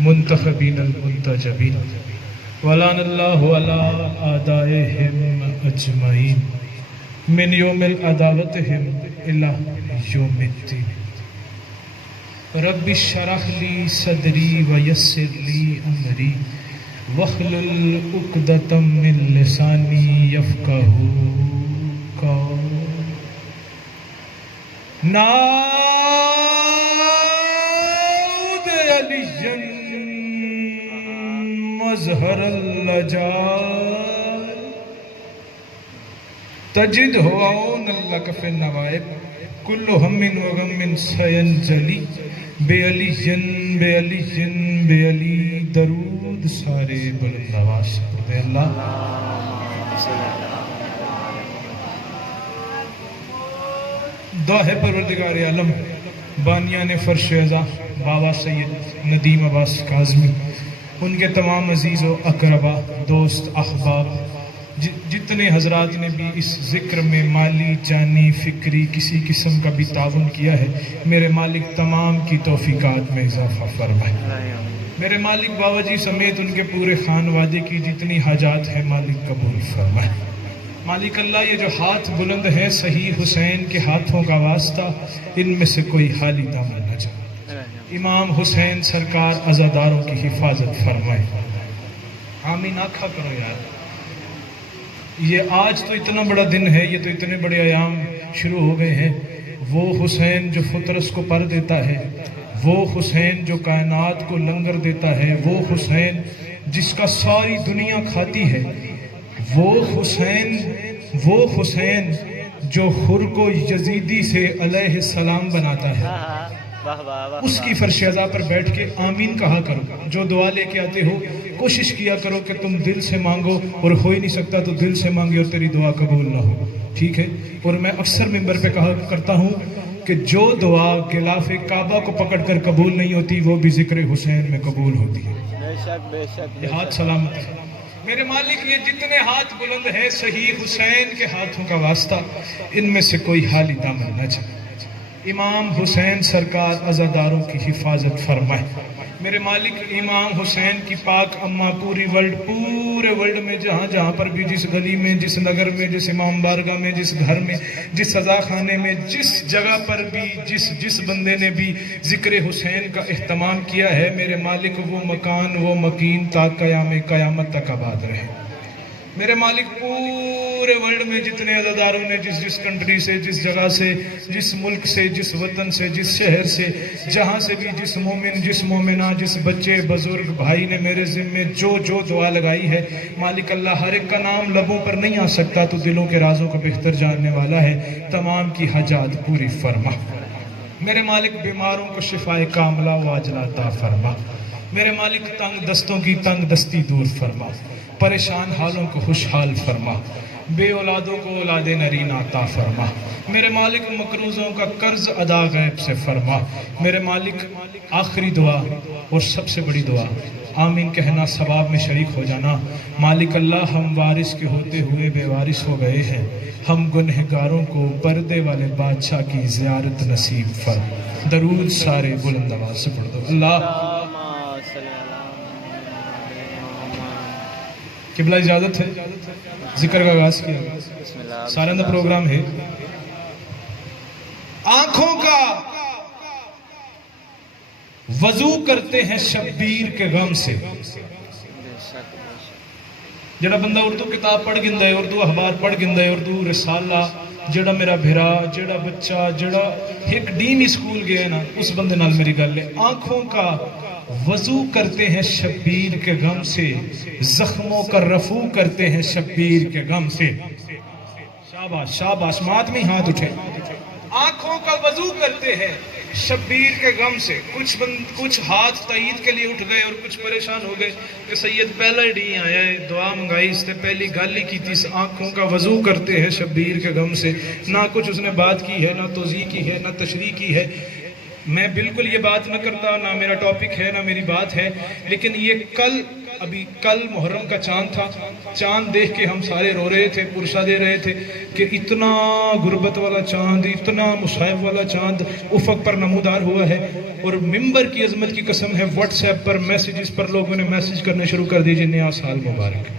منتخبین المنتجبین ولعن اللہ علی اعدائہم اجمعین من یوم العداوتہم الی یوم الدین رب اشرح لی صدری ویسر لی امری واحلل عقدۃ من لسانی یفقہوا قولی نعود علی مظہر اللجال تجد عون لک فی النوائب کل ہم و غم سینجلی بے علی درود سارے بلند آواز سے پڑھ دے اللہ دعا ہے پروردگار عالم بانیان فرش ازا بابا سید ندیم عباس کاظمی ان کے تمام عزیز و اقربا دوست احباب جتنے حضرات نے بھی اس ذکر میں مالی جانی فکری کسی قسم کا بھی تعاون کیا ہے میرے مالک تمام کی توفیقات میں اضافہ فرمائے میرے مالک بابا جی سمیت ان کے پورے خانوادے کی جتنی حاجات ہیں مالک قبول فرمائے مالک اللہ یہ جو ہاتھ بلند ہے صحیح حسین کے ہاتھوں کا واسطہ ان میں سے کوئی حالی دامن نہ جائے امام حسین سرکار عزاداروں کی حفاظت فرمائے آمین آکھا کرو یار یہ آج تو اتنا بڑا دن ہے یہ تو اتنے بڑے ایام شروع ہو گئے ہیں وہ حسین جو فطرس کو پر دیتا ہے وہ حسین جو کائنات کو لنگر دیتا ہے وہ حسین جس کا ساری دنیا کھاتی ہے وہ حسین جو خر کو یزیدی سے علیہ السلام بناتا ہے اس کی فرش ازا پر بیٹھ کے آمین کہا کرو جو دعا لے کے آتے ہو کوشش کیا کرو کہ تم دل سے مانگو اور ہو ہی نہیں سکتا تو دل سے مانگے اور تیری دعا قبول نہ ہو ٹھیک ہے اور میں اکثر ممبر پہ کہا کرتا ہوں کہ جو دعا غلاف کعبہ کو پکڑ کر قبول نہیں ہوتی وہ بھی ذکر حسین میں قبول ہوتی ہے یہ ہاتھ سلامت ہے میرے مالک یہ جتنے ہاتھ بلند ہے صحیح حسین کے ہاتھوں کا واسطہ ان میں سے کوئی حالی دامن نہ جائے امام حسین سرکار عزاداروں کی حفاظت فرمائے میرے مالک امام حسین کی پاک اماں پورے ورلڈ میں جہاں جہاں پر بھی جس گلی میں جس نگر میں جس امام بارگاہ میں جس گھر میں جس سزا خانے میں جس جگہ پر بھی جس بندے نے بھی ذکر حسین کا اہتمام کیا ہے میرے مالک وہ مکان وہ مکین تا قیامت تک آباد رہے میرے مالک پورے ورلڈ میں جتنے عزاداروں نے جس کنٹری سے جس جگہ سے جس ملک سے جس وطن سے جس شہر سے جہاں سے بھی جس مومن جس مومنہ جس بچے بزرگ بھائی نے میرے ذمے جو دعا لگائی ہے مالک اللہ ہر ایک کا نام لبوں پر نہیں آ سکتا تو دلوں کے رازوں کو بہتر جاننے والا ہے تمام کی حاجات پوری فرما میرے مالک بیماروں کو شفائے کاملہ و عاجلہ عطا فرما میرے مالک تنگ دستوں کی تنگ دستی دور فرما پریشان حالوں کو خوشحال فرما بے اولادوں کو اولاد نرین عطا فرما میرے مالک مقروضوں کا قرض ادا غیب سے فرما میرے مالک آخری دعا اور سب سے بڑی دعا آمین کہنا ثواب میں شریک ہو جانا مالک اللہ ہم وارث کے ہوتے ہوئے بے وارث ہو گئے ہیں ہم گنہگاروں کو پردے والے بادشاہ کی زیارت نصیب فرما درود سارے بلند آواز سے پڑھ دو اللہ قبلہ اجازت ہے ذکر کا آغاز کیا سالانہ پروگرام ہے آنکھوں کا وضو کرتے ہیں شبیر کے غم سے جڑا بندہ اردو کتاب پڑھ گندہ ہے اردو اخبار پڑھ گندہ ہے اردو رسالہ جڑا میرا بھرا جڑا بچہ جڑا ایک دین اسکول گیا نا اس بندے نال میری گل ہے آنکھوں کا وضو کرتے ہیں شبیر کے غم سے زخموں کا رفو کرتے ہیں شبیر کے غم سے شاباش شاباش ماتمی ہاتھ اٹھے آنکھوں کا وضو کرتے ہیں شبیر کے غم سے کچھ ہاتھ تعید کے لیے اٹھ گئے اور کچھ پریشان ہو گئے کہ سید پہلا ڈی آیا ہے دعا منگائی اس نے پہلی گل ہی کی تھی آنکھوں کا وضو کرتے ہیں شبیر کے غم سے نہ کچھ اس نے بات کی ہے نہ توضیح کی ہے نہ تشریح کی ہے میں بالکل یہ بات نہ کرتا نہ میرا ٹاپک ہے نہ میری بات ہے لیکن یہ کل ابھی کل محرم کا چاند تھا، چاند دیکھ کے ہم سارے رو رہے تھے، پرسہ دے رہے تھے کہ اتنا غربت والا چاند، اتنا مصائب والا چاند افق پر نمودار ہوا ہے۔ اور ممبر کی عظمت کی قسم ہے، واٹس ایپ پر میسیجز پر لوگوں نے میسیج کرنے شروع کر دیجئے نیا سال مبارک،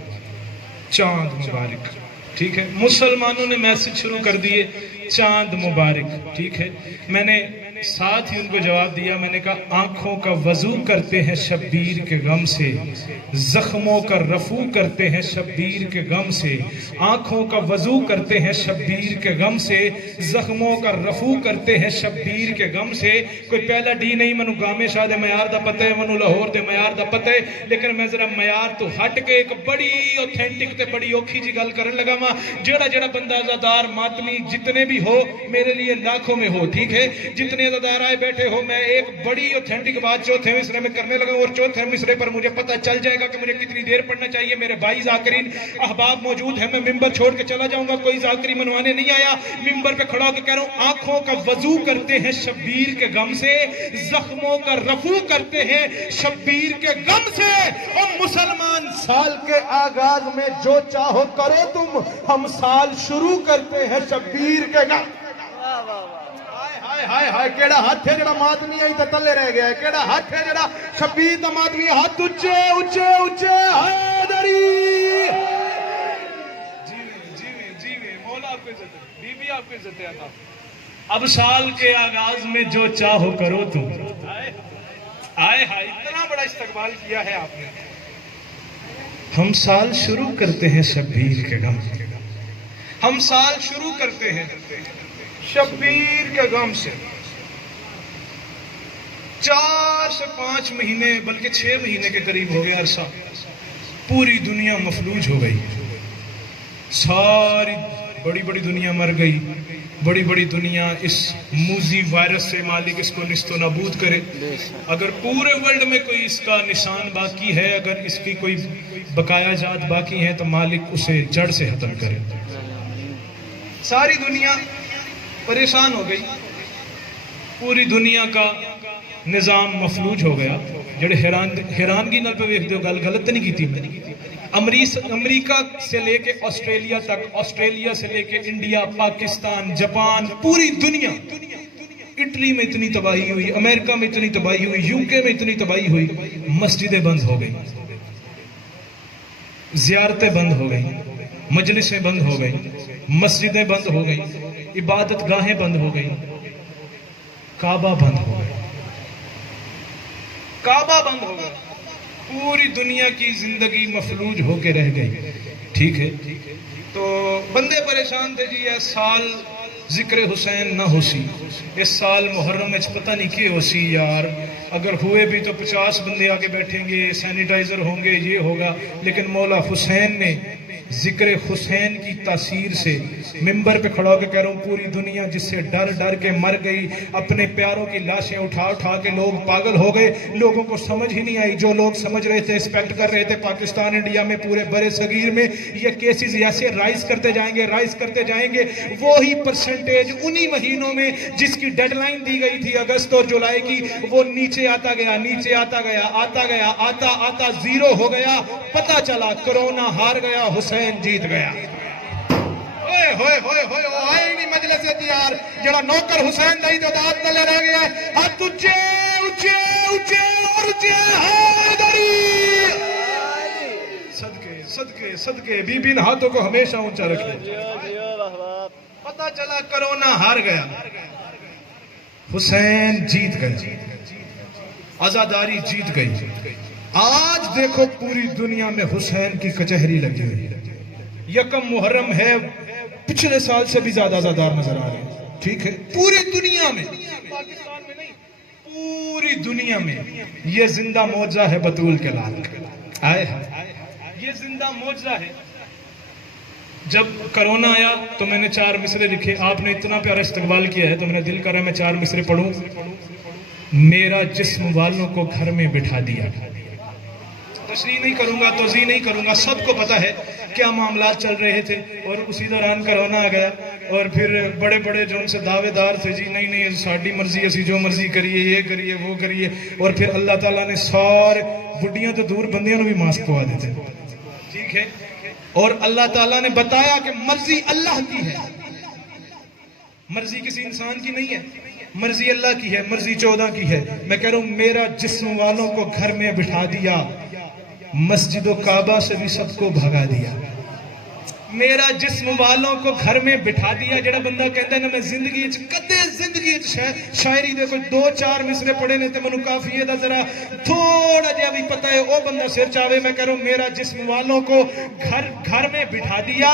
چاند مبارک، ٹھیک ہے۔ مسلمانوں نے میسیج شروع کر دیے چاند مبارک، ٹھیک ہے۔ میں نے ساتھ ہی ان کو جواب دیا، میں نے کہا آنکھوں کا وضو کرتے ہیں شبیر کے غم سے، زخموں کا رفو کرتے ہیں شبیر کے غم سے، آنکھوں کا وضو کرتے ہیں شبیر کے غم سے، زخموں کا رفو کرتے ہیں شبیر کے غم سے۔ کوئی پہلا ڈی نہیں، منو گامے شاہ دے معیار دا پتہ ہے، منو لاہور دے معیار دا پتہ ہے، لیکن میں ذرا معیار تو ہٹ کے ایک بڑی اوتھینٹک تے بڑی اوکھی جی گل کرن لگا ماں، جڑا بندہ عزادار ماتمی جتنے بھی ہو میرے لیے لاکھوں میں ہو، ٹھیک ہے۔ جتنے عزادار آئے بیٹھے ہو، میں ایک بڑی اوتھینٹک بات چوتھے مصرے میں کرنے لگا، اور چوتھے مصرے پر مجھے پتہ چل جائے گا کہ مجھے کتنی دیر پڑھنا چاہیے۔ میرے بھائی ذاکرین احباب موجود ہیں، میں ممبر چھوڑ کے چلا جاؤں گا، کوئی ذاکری منوانے نہیں آیا، ممبر پہ کھڑا ہو کے کہہ رہا ہوں آنکھوں کا وضو کرتے ہیں شبیر کے غم سے، زخموں کا رفو کرتے ہیں شبیر کے غم سے۔ اور مسلمان سال کے آغاز میں جو چاہو کرو تم، ہم سال شروع کرتے ہیں شبیر کے غم۔ ہائے ہائے کیڑا ہاتھ ہے جڑا ماتمی آئی تے تلے رہ گیا ہے، کیڑا ہاتھ ہے جڑا شبیر دا ماتمی، ہاتھ اچھے اچھے اچھے، حیدری جیوے مولا آپ کو عزت ہے، بی بی آپ کو عزت ہے عطا۔ اب سال کے آغاز میں جو چاہو کرو تم، آئے ہائے اتنا بڑا استقبال کیا ہے آپ نے۔ ہم سال شروع کرتے ہیں شبیر کے غم، ہم سال شروع کرتے ہیں شبیر کے غم سے۔ 4 سے 5 مہینے بلکہ 6 مہینے کے قریب ہو گیا عرصہ، پوری دنیا مفلوج ہو گئی، ساری بڑی بڑی دنیا مر گئی، بڑی بڑی دنیا اس موذی وائرس سے مالک اس کو نست و نابود کرے۔ اگر پورے ورلڈ میں کوئی اس کا نشان باقی ہے، اگر اس کی کوئی بقایا جات باقی ہیں تو مالک اسے جڑ سے ختم کرے۔ ساری دنیا پریشان ہو گئی، پوری دنیا کا نظام مفلوج ہو گیا۔ جڑے حیرانگی نال پہ ویکھ دیو، گل غلط نہیں کیتی میں، امریکہ سے لے کے آسٹریلیا تک، آسٹریلیا سے لے کے انڈیا، پاکستان، جاپان، پوری دنیا، اٹلی میں اتنی تباہی ہوئی، امریکہ میں اتنی تباہی ہوئی، UK میں اتنی تباہی ہوئی، مسجدیں بند ہو گئی، زیارتیں بند ہو گئی، مجلسیں بند ہو گئی، مسجدیں بند ہو گئی، عبادت گاہیں بند ہو گئی، کعبہ بند ہو گیا، کعبہ بند ہو گیا، پوری دنیا کی زندگی مفلوج ہو کے رہ گئی، ٹھیک ہے۔ تو بندے پریشان تھے جی یہ سال ذکر حسین نہ ہو سی، اس سال محرم میں پتہ نہیں کہ ہو سی یار، اگر ہوئے بھی تو 50 بندے آگے بیٹھیں گے، سینیٹائزر ہوں گے، یہ ہوگا، لیکن مولا حسین نے ذکر حسین کی تاثیر سے ممبر پہ کھڑا ہو کے کہہ رہا ہوں پوری دنیا جس سے ڈر ڈر کے مر گئی، اپنے پیاروں کی لاشیں اٹھا اٹھا کے لوگ پاگل ہو گئے، لوگوں کو سمجھ ہی نہیں آئی، جو لوگ سمجھ رہے تھے، ایکسپیکٹ کر رہے تھے پاکستان انڈیا میں پورے برے صغیر میں یہ کیسز ایسے رائز کرتے جائیں گے، وہی پرسنٹیج انہی مہینوں میں جس کی ڈیڈ لائن دی گئی تھی اگست اور جولائی کی، وہ نیچے آتا گیا، آتا زیرو ہو گیا، پتہ چلا کرونا ہار گیا، حسین جیت گیا۔ ہوئے ہوئے ہوئے ہوئے آئے ہی نہیں مجلس یار، جڑا نوکر حسین دائی تو داد تلے رہ گیا ہے، ہاتھ اچھے اچھے اچھے اور اچھے، حیدری صدقے صدقے صدقے، بی بی ان ہاتھوں کو ہمیشہ اونچا رکھے۔ پتہ چلا کرونا ہار گیا، حسین جیت گیا، آزاداری جیت گئی۔ آج دیکھو پوری دنیا میں حسین کی کچہری لگی ہوئی ہے، یکم محرم ہے، پچھلے سال سے بھی زیادہ آزادار نظر آ رہے ہیں، ٹھیک ہے، پوری دنیا میں، پاکستان میں نہیں، پوری دنیا میں یہ زندہ معجزہ ہے بطول کے لال، آئے یہ زندہ معجزہ ہے۔ جب کرونا آیا تو میں نے 4 مصرے لکھے، آپ نے اتنا پیارا استقبال کیا ہے تو میرا دل کر رہا ہے میں 4 مصرے پڑھوں۔ میرا جسم والوں کو گھر میں بٹھا دیا، تشریح نہیں کروں گا، توضیح نہیں کروں گا، سب کو پتہ ہے کیا معاملات چل رہے تھے، اور اسی دوران کرونا آ گیا، اور پھر بڑے بڑے جو ان سے دعوے دار تھے جی نہیں نہیں ساڑی مرضی اسی جو مرضی کریے یہ کریے وہ کریے، اور پھر اللہ تعالیٰ نے سارے بڑھیاں تو دور بندیاں بھی ماسک پوا دیتے، ٹھیک ہے، اور اللہ تعالیٰ نے بتایا کہ مرضی اللہ کی ہے، مرضی کسی انسان کی نہیں ہے، مرضی اللہ کی ہے، مرضی 14 کی ہے۔ میں کہہ رہا ہوں میرا جسم والوں کو گھر میں بٹھا دیا، مسجد و کعبہ سے بھی سب کو بھگا دیا، میرا جسم والوں کو گھر میں بٹھا دیا۔ جڑا بندہ کہتا ہے نا میں زندگی کدے زندگی شاعری دے کوئی 2-4 مصرے پڑھے نے تے منو کافی ہے دا ذرا تھوڑا جہا بھی پتہ ہے او بندہ سر چاہے۔ میں کہہ رہا ہوں میرا جسم والوں کو گھر میں بٹھا دیا،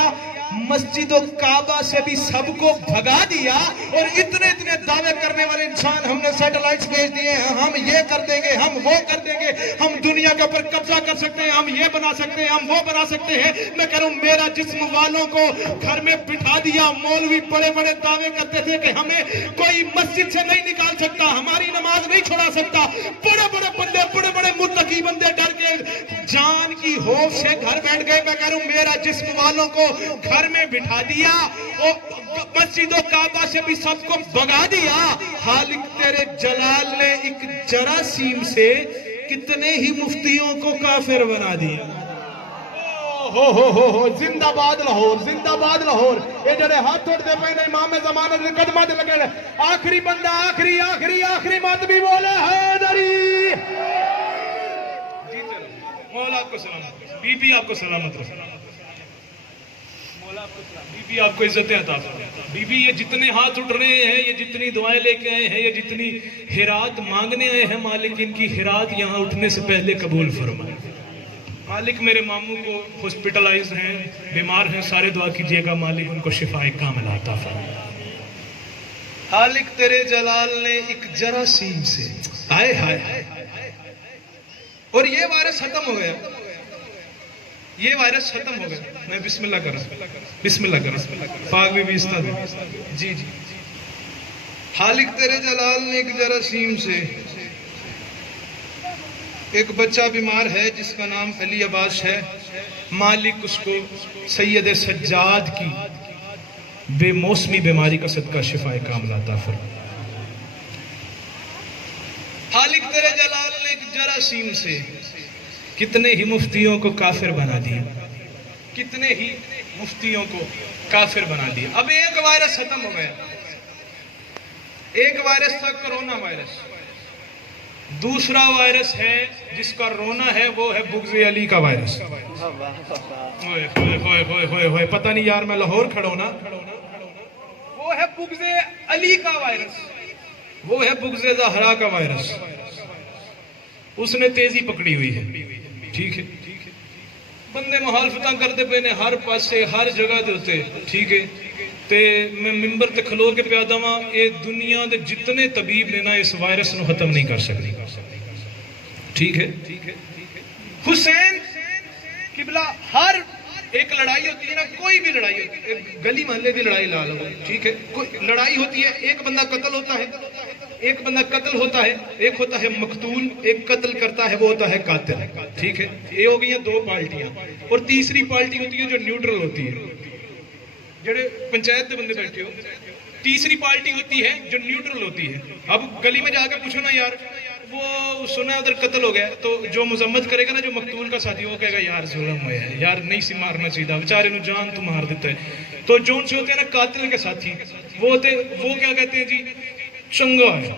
مسجد و کعبہ سے بھی سب کو بھگا دیا، اور اتنے دعوے کرنے والے انسان ہم نے سیٹلائٹس بھیج دیے ہیں، ہم یہ کر دیں گے، ہم وہ کر دیں گے، ہم دنیا کے اوپر قبضہ کر سکتے ہیں، ہم یہ بنا سکتے ہیں، ہم وہ بنا سکتے ہیں۔ میں کہہ رہا ہوں میرا جسم والوں کو گھر میں بٹھا دیا۔ مولوی بڑے بڑے دعوے کرتے تھے کہ ہمیں کوئی مسجد سے نہیں نکال سکتا، ہماری نماز نہیں چھوڑا سکتا، بڑے بڑے بندے بڑے بڑے متقی بندے ڈر کے جان کی خوف سے گھر بیٹھ گئے۔ میں کہہ رہا ہوں میرا جسم والوں کو گھر میں بٹھا دیا اور مسجد و کعبہ سے بھی سب کو بھگا دیا۔ خالق تیرے جلال نے ایک جراثیم سے کتنے ہی مفتیوں کو کافر بنا دیا۔ ہو زندہ باد لاہور، زندہ باد لاہور۔ یہ جڑے ہاتھ توڑ دے پہنے امام زمانہ دے قدمہ دے لگے، آخری بندہ آخری مات بھی بولے حیدری۔ جی چلو مولا آپ کو سلامت رکھے، بی بی آپ کو سلامت رکھے، مولا آپ کو سلامت، بی بی آپ کو عزتیں عطا فرمائے۔ بی بی یہ جتنے ہاتھ اٹھ رہے ہیں، یہ جتنی دعائیں لے کے آئے ہیں، یہ جتنی ہرات مانگنے آئے ہیں، مالک ان کی ہرات یہاں اٹھنے سے پہلے قبول فرمائے۔ مالک میرے ماموں کو ہاسپٹلائز ہیں، بیمار ہیں، سارے دعا کیجئے گا مالک ان کو شفاء کاملہ عطا فرمائے۔ خالق تیرے جلال نے ایک جراثیم سے ہائے اور یہ وائرس ختم ہو گیا، یہ وائرس ختم ہو گیا۔ میں بسم اللہ کروں، پاک بی بی استاد جی خالق تیرے جلال نے ایک جراثیم سے ایک بچہ بیمار ہے جس کا نام علی عباس ہے، مالک اس کو سید سجاد کی بے موسمی بیماری کا صدقہ شفاء کاملہ عطا فرمائے۔ خالق تیرے جلال نے ایک جراثیم سے کتنے ہی مفتیوں کو کافر بنا دیا، کتنے ہی مفتیوں کو کافر بنا دیا۔ اب ایک وائرس ختم ہو گیا، ایک وائرس تھا کرونا وائرس، دوسرا وائرس ہے جس کا رونا ہے، وہ ہے بغض علی کا وائرس۔ ہوئے پتہ نہیں یار میں لاہور کھڑوں نا، وہ ہے بغض علی کا وائرس، وہ ہے بغض زہرا کا وائرس۔ اس نے تیزی پکڑی ہوئی ہے، ٹھیک ہے، بندے مخالفتاں کرتے پہ نے ہر پاسے ہر جگہ دیتے، ٹھیک ہے، تے میں ممبر تے کھلو کے پیادا ہاں، اے دنیا دے جتنے طبیب نے نا اس وائرس نو ختم نہیں کر سکتے، ٹھیک ہے۔ حسین قبلہ ہر ایک لڑائی ہوتی ہے نا، کوئی بھی لڑائی ہوتی ہے، گلی محلے دی لڑائی لا لو، ٹھیک ہے، کوئی لڑائی ہوتی ہے، ایک بندہ قتل ہوتا ہے، ایک بندہ قتل ہوتا ہے، ایک ہوتا ہے مقتول، ایک قتل کرتا ہے وہ ہوتا ہے قاتل، ٹھیک ہے۔ یہ ہو گئی ہیں 2 پارٹیاں، اور تیسری پارٹی ہوتی ہے جو نیوٹرل ہوتی ہے، جڑے پنچایت دے بندے بیٹھے ہو، تیسری پارٹی ہوتی ہے جو نیوٹرل ہوتی ہے۔ اب گلی میں جا کے پوچھو نا یار وہ سنا ہے ادھر قتل ہو گیا، تو جو مذمت کرے گا نا، جو مقتول کا ساتھی، وہ کہے گا یار ظلم ہوا ہے، یار نہیں سی مارنا چاہیے، بیچارے نو جان تو مار دیتا ہے۔ تو جو ان سے ہوتے ہیں نا قاتل کے ساتھی، وہ کیا کہتے ہیں جی چنگا ہے،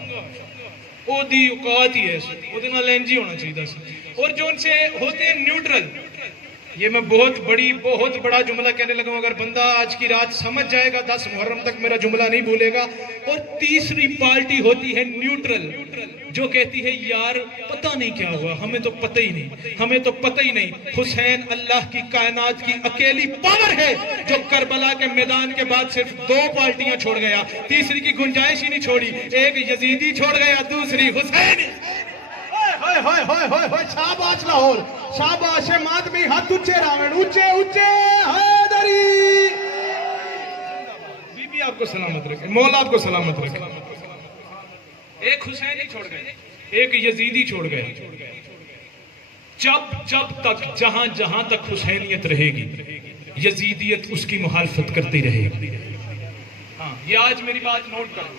وہ دی اوقات ہی ہے، وہ دے نال انج ہی ہونا چاہیے سی۔ اور جو ان سے ہوتے ہیں نیوٹرل، یہ میں بہت بڑا جملہ کہنے لگا ہوں، اگر بندہ آج کی رات سمجھ جائے گا 10 محرم تک میرا جملہ نہیں بھولے گا۔ اور تیسری پارٹی ہوتی ہے نیوٹرل، جو کہتی ہے یار پتہ نہیں کیا ہوا، ہمیں تو پتہ ہی نہیں۔ حسین اللہ کی کائنات کی اکیلی پاور ہے جو کربلا کے میدان کے بعد صرف 2 پارٹیاں چھوڑ گیا، تیسری کی گنجائش ہی نہیں چھوڑی، ایک یزیدی چھوڑ گیا، دوسری حسین۔ شاباش لاہور، شاباش ماتمی، ہاتھ اونچے راوڑ، اونچے حیدری۔ بی بی آپ کو سلامت رکھے، مولا آپ کو سلامت رکھے۔ ایک حسینی چھوڑ گئے، ایک یزیدی چھوڑ گئے۔ جب تک جہاں تک حسینیت رہے گی، یزیدیت اس کی مخالفت کرتی رہے گی۔ یہ آج میری بات نوٹ کر لو،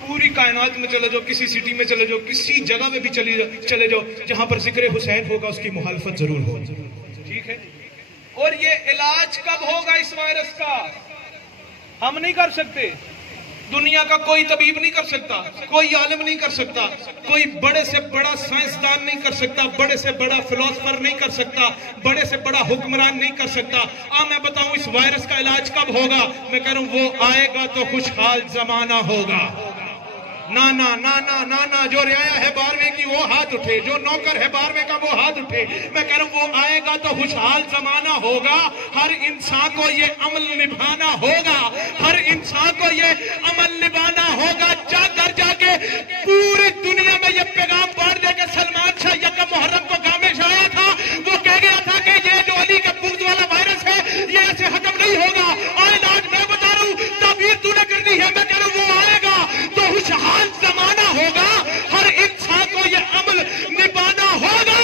پوری کائنات میں چلے جاؤ، کسی سٹی میں چلے جاؤ، کسی جگہ میں بھی چلے جاؤ جہاں پر ذکر حسین ہوگا، اس کی مخالفت ضرور ہوگی، ٹھیک ہے؟ اور یہ علاج کب ہوگا اس وائرس کا؟ ہم نہیں کر سکتے، دنیا کا کوئی طبیب نہیں کر سکتا، کوئی عالم نہیں کر سکتا، کوئی بڑے سے بڑا سائنسدان نہیں کر سکتا، بڑے سے بڑا فلسفر نہیں کر سکتا، بڑے سے بڑا حکمران نہیں کر سکتا۔ میں بتاؤں اس وائرس کا علاج کب ہوگا؟ میں کہہ رہا ہوں وہ آئے گا تو خوشحال زمانہ ہوگا۔ نانا نانا نانا جو رعایا ہے 12ویں کی وہ ہاتھ اٹھے، جو نوکر ہے 12ویں کا وہ ہاتھ اٹھے۔ میں کہہ رہا ہوں وہ آئے گا تو خوشحال زمانہ ہوگا۔ ہر انسان کو یہ عمل نبھانا ہوگا، ہر انسان کو یہ عمل نبھانا ہوگا۔ جا کے پوری دنیا میں یہ پیغام بانٹ دے کہ سلمان شاہ یکم محرم کو گاہ میں آیا تھا، وہ کہہ گیا تھا کہ یہ جو علی کے بغض والا وائرس ہے یہ ایسے ختم نہیں ہوگا۔ آج میں بتا رہا ہوں تعبیر تو نے کرنی ہے، میں کہہ رہا ہوں وہ آئے گا تو خوشحال زمانہ ہوگا۔ ہر انسان کو یہ عمل نبھانا ہوگا۔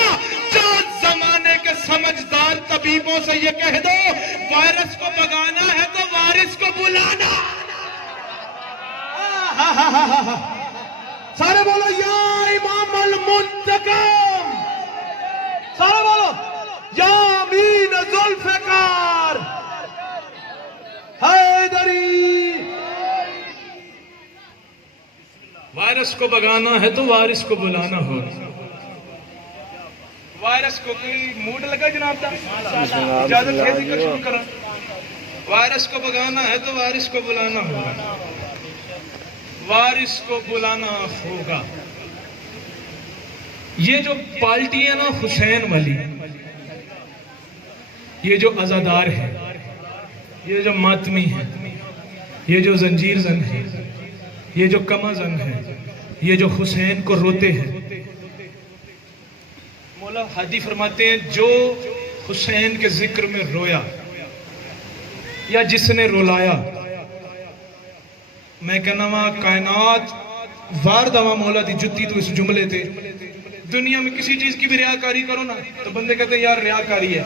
جو زمانے کے سمجھدار طبیبوں سے یہ کہہ دو وائرس کو بھگانا ہے تو وارث کو بلانا۔ سارے بولو یا امام المنتقم، سارے بولو یا امین ذوالفقار حیدری۔ وائرس کو بھگانا ہے تو وارث کو بلانا ہوگا۔ وائرس کو کوئی موڈ لگا جناب دا؟ اجازت ہے ذکر شروع کریں۔ وائرس کو بھگانا ہے تو وارث کو بلانا ہوگا، وارث کو بلانا ہوگا۔ یہ جو پارٹی ہے نا حسین والی، یہ جو عزادار ہے، یہ جو ماتمی ہے، یہ جو زنجیر زن ہے، یہ جو کما زن ہے، یہ جو حسین کو روتے ہیں، مولا ہادی فرماتے ہیں جو حسین کے ذکر میں رویا یا جس نے رولایا، میں کہنا وہاں کائنات وار دوا مولا دی جتی تو اس جملے تھے۔ دنیا میں کسی چیز کی بھی ریاکاری کرو نا تو بندے کہتے ہیں یار ریاکاری ہے،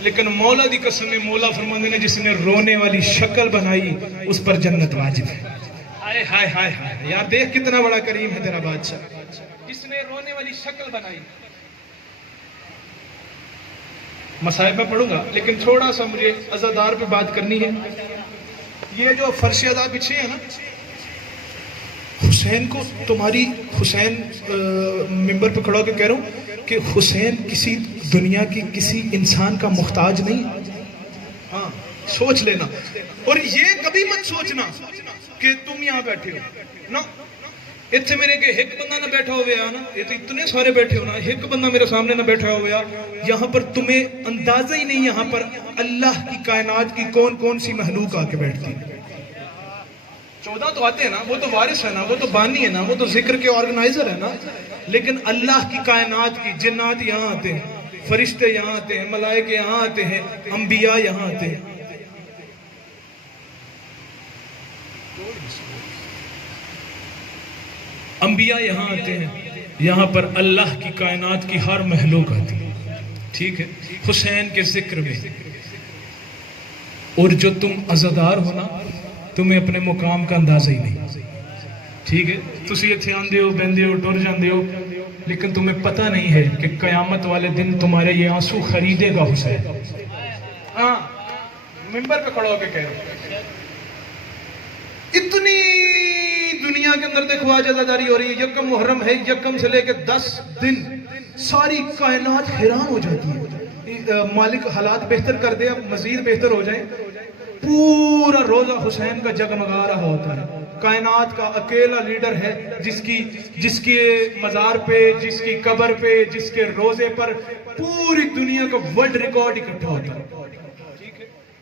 لیکن مولا دی قسم مولا فرماندے نے جس نے رونے والی شکل بنائی اس پر جنت واجب ہے۔ ہائے ہائے ہائے ہائے، یار دیکھ کتنا بڑا کریم ہے تیرا بادشاہ، جس نے رونے والی شکل بنائی۔ مصائب میں پڑھوں گا لیکن تھوڑا سا مجھے عزادار پہ بات کرنی ہے۔ یہ جو فرش ادا بچھے ہیں نا، حسین کو تمہاری حسین ممبر پہ کھڑا کے کہہ رہا ہوں کہ حسین کسی دنیا کی کسی انسان کا محتاج نہیں۔ ہاں سوچ لینا، اور یہ کبھی مت سوچنا کہ تم یہاں بیٹھے ہو نا، اتنے میرے کہ ایک بندہ نہ بیٹھا ہوا نا، یہ تو اتنے سارے بیٹھے ہو نا، ایک بندہ میرے سامنے نہ بیٹھا ہوا، یہاں پر تمہیں اندازہ ہی نہیں یہاں پر اللہ کی کائنات کی کون کون سی مخلوق آ کے بیٹھتی۔ 14 تو آتے ہیں نا، وہ تو وارث ہے نا، وہ تو بانی ہے نا، وہ تو ذکر کے آرگنائزر ہے نا، لیکن اللہ کی کائنات کی جنات یہاں آتے ہیں، فرشتے یہاں آتے ہیں، ملائکے یہاں آتے ہیں، انبیاء یہاں آتے ہیں۔ انبیاء یہاں آتے ہیں، یہاں پر اللہ کی کائنات کی ہر مخلوق آتی ہے، ٹھیک ہے، حسین کے ذکر میں۔ اور جو تم عزادار ہونا تمہیں اپنے مقام کا اندازہ ہی نہیں، ٹھیک ہے، تسی اتھے آندے ہو بندے ہو ٹر جاندے ہو، لیکن تمہیں پتہ نہیں ہے کہ قیامت والے دن تمہارے یہ آنسو خریدے گا حسین۔ ہاں ممبر پہ کھڑا ہو کے کہہ رہے اتنی دنیا کے اندر دیکھو آج عزاداری ہو رہی ہے، یکم محرم ہے، یکم سے لے کے 10 دن ساری کائنات حیران ہو جاتی ہے۔ مالک حالات بہتر کر دے، اب مزید بہتر ہو جائیں، پورا روزہ حسین کا جگمگا رہا ہوتا ہے۔ کائنات کا اکیلا لیڈر ہے جس کے مزار پہ، جس کی قبر پہ، جس کے روزے پر پوری دنیا کا ورلڈ ریکارڈ اکٹھا ہوتا ہے۔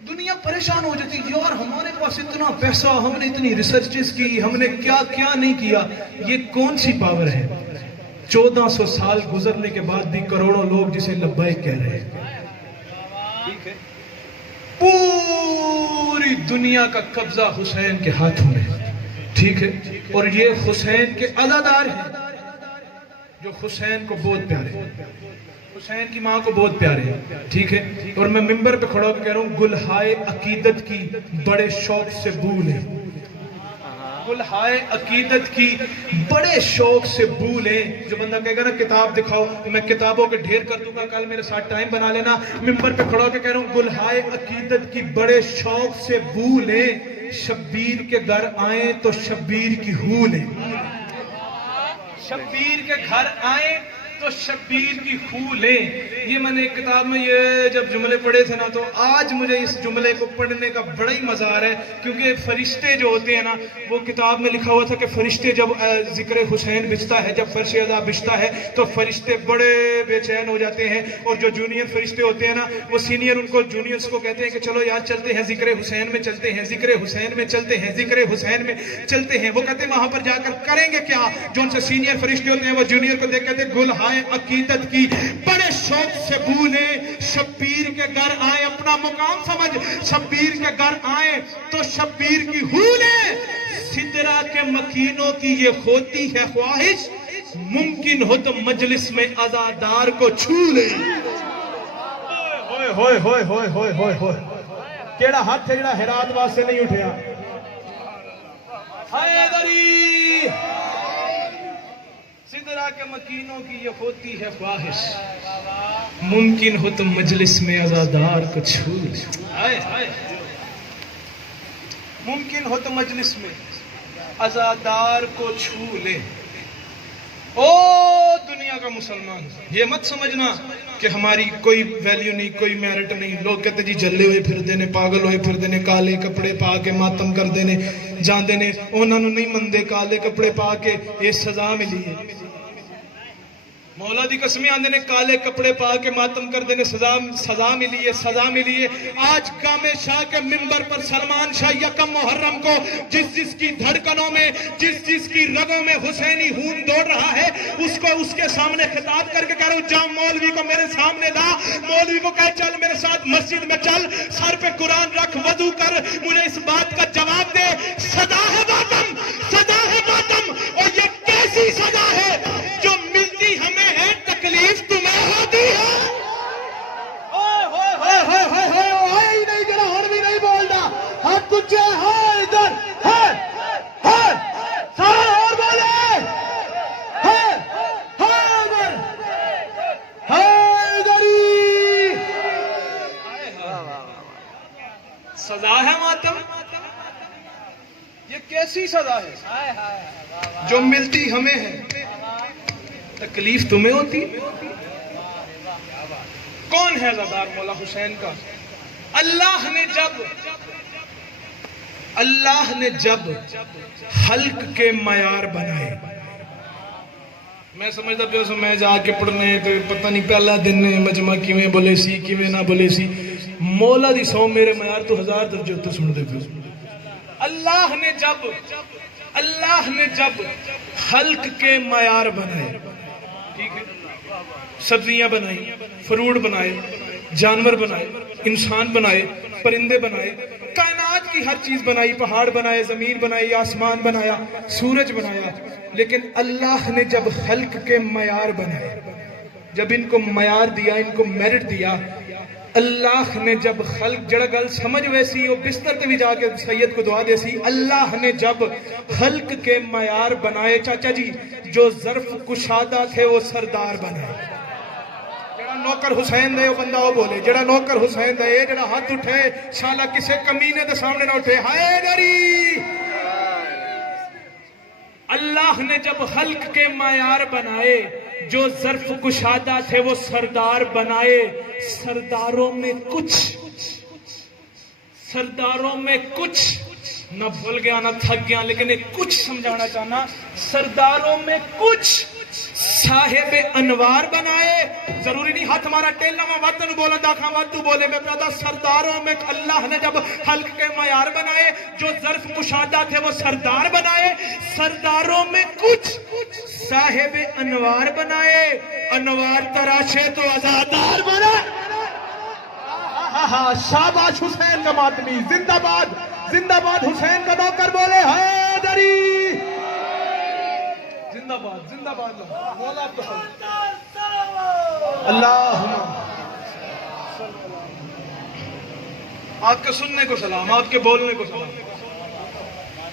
دنیا پریشان ہو جاتی ہے، یار ہمارے پاس اتنا پیسہ، ہم نے اتنی ریسرچز کی، ہم نے کیا کیا نہیں کیا، یہ کون سی پاور ہے؟ 1400 سال گزرنے کے بعد بھی کروڑوں لوگ جسے لبیک کہہ رہے ہیں۔ پوری دنیا کا قبضہ حسین کے ہاتھوں میں، ٹھیک ہے، اور یہ حسین کے عزادار ہیں جو حسین کو بہت پیارے ہیں، حسین کی ماں کو بہت پیارے ہیں، ٹھیک ہے، اور میں ممبر پہ کھڑا ہو کے کہہ رہا ہوں گلہائے عقیدت کی بڑے شوق سے بو لیں۔ گلہائے عقیدت کی بڑے شوق سے بو لے. جو بندہ کہے گا نا کتاب دکھاؤ تو میں کتابوں کے ڈھیر کر دوں گا, کل میرے ساتھ ٹائم بنا لینا. ممبر پہ کھڑا ہو کے کہہ رہا ہوں گلہائے عقیدت کی بڑے شوق سے بو لے, شبیر کے گھر آئیں تو شبیر کی ہو لے. شبیر کے گھر آئیں تو شبیر کی خو لے. یہ میں نے ایک کتاب میں یہ جب جملے پڑھے تھے نا تو آج مجھے اس جملے کو پڑھنے کا بڑا ہی مزہ آ رہا ہے, کیونکہ فرشتے جو ہوتے ہیں نا, وہ کتاب میں لکھا ہوا تھا کہ فرشتے جب ذکر حسین بچتا ہے, جب فرش ادا بچتا ہے تو فرشتے بڑے بے چین ہو جاتے ہیں, اور جو جونیئر فرشتے ہوتے ہیں نا وہ سینئر ان کو جونیئرز کو کہتے ہیں کہ چلو یار چلتے ہیں ذکر حسین میں چلتے ہیں, ذکر حسین میں چلتے ہیں, ذکر حسین میں چلتے ہیں. وہ کہتے ہیں وہاں پر جا کر کریں گے کیا؟ جو ان سے سینئر فرشتے ہوتے ہیں وہ جونیئر کو دیکھ کہتے ہیں گلہائے عقیدت کی بڑے شوق سے بھولے, شبیر کے گھر آئے. اپنا مقام سمجھ, شبیر کے گھر آئے تو شبیر کی ہو لے. سدرا کے مکینوں کی یہ ہوتی ہے خواہش, ممکن ہو تو مجلس میں عزادار کو چھو لے. ہوئے ہوئے ہوئے ہوئے ہوئے ہوئے ہوئے کیڑا ہاتھ ہے جڑا ہرات واسطے نہیں اٹھیا؟ حیدری. سدرا کے مکینوں کی یہ ہوتی ہے خواہش, ممکن ہو تو مجلس میں عزادار کو چھو لے. ممکن ہو تو مجلس میں عزادار کو چھو لے. او دنیا کا مسلمان, یہ مت سمجھنا کہ ہماری کوئی ویلیو نہیں, کوئی میرٹ نہیں. لوگ کہتے جی جلے ہوئے پھر دینے, پاگل ہوئے پھر دینے, کالے کپڑے پا کے ماتم کر دینے, جان دینے. انہوں نے نہیں مندے کالے کپڑے پا کے یہ سزا ملی ہے. مولا دی قسمی آندے نے کالے کپڑے پا کے ماتم کر دینے سزا ملی ہے, سزا ملی ہے. آج کامے شاہ کے ممبر پر سلمان شاہ یکم محرم کو جس جس کی دھڑکنوں میں, جس جس کی رگوں میں حسینی خون دوڑ رہا ہے, اس کو اس کے سامنے خطاب کر کے کہہ رہا ہوں جا مولوی کو میرے سامنے لا. مولوی کو کہے چل میرے ساتھ مسجد میں چل, سر پہ قرآن رکھ, وضو کر, مجھے اس بات کا جواب دے. سزا ہے ماتم, سزا ہے ماتم. اور یہ کیسی سزا ہے جو ملتی ہمیں ہے, تکلیف تمہیں ہوتی ہے. ہی نہیں جڑا ہر بھی نہیں بولنا, ہاتھ کچھ ہے ادھر ہے سارا اور بولے سزا ہے ماتم. یہ کیسی سزا ہے جو ملتی ہمیں ہے, تکلیف تمہیں ہوتی. کون ہے عزادار مولا حسین کا؟ اللہ نے جب حلق کے معیار بنائے. میں سمجھتا پہ اسے میں جا کے پڑھنے تو پتہ نہیں پہلا دن مجمع کیویں بولے سی کیویں نہ بولے سی. مولا دی سو میرے معیار تو 1000 درجے تو سن دے پہ. اللہ نے جب حلق کے معیار بنائے, ٹھیک ہے, سبزیاں بنائی, فروٹ بنائے, جانور بنائے, انسان بنائے, پرندے بنائے, کائنات کی ہر چیز بنائی, پہاڑ بنائے, زمین بنائی, آسمان بنایا, سورج بنایا. لیکن اللہ نے جب خلق کے معیار بنائے, جب ان کو معیار دیا, ان کو میرٹ دیا, اللہ نے جب خلق جڑا گل سمجھ ویسی وہ بستر تے بھی جا کے سید کو دعا دے سی. اللہ نے جب خلق کے معیار بنائے, چاچا جی جو ظرف کشادہ تھے وہ سردار بنائے. جڑا نوکر حسین دے وہ بندہ وہ بولے, جڑا نوکر حسین دے جڑا ہاتھ اٹھے شالا کسے کمینے دے سامنے نہ اٹھے. ہائے دری. اللہ نے جب خلق کے معیار بنائے, جو ظرف کشادہ تھے وہ سردار بنائے. سرداروں میں کچھ نہ بھول گیا نہ تھک گیا, لیکن ایک کچھ سمجھانا چاہنا. سرداروں میں کچھ صاحب انوار بنائے. ضروری نہیں ہاتھ ہمارا ٹیلنا میں وطن بولا داکھاں وطن بولے میں پرادا. سرداروں میں اللہ نے جب حلق کے معیار بنائے, جو ظرف کشادہ تھے وہ سردار بنائے. سرداروں میں کچھ صاحب انوار بنائے. انوار تراشے تو عزادار بنائے. شاباش حسین کا ماتمی, زندہ باد, زندہ باد حسین کا نوکر بولے حیدری. زندہ باد, زندہ باد. مولا اللہ. آپ کے سننے کو سلام, آپ کے بولنے کو سلام.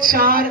4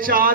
4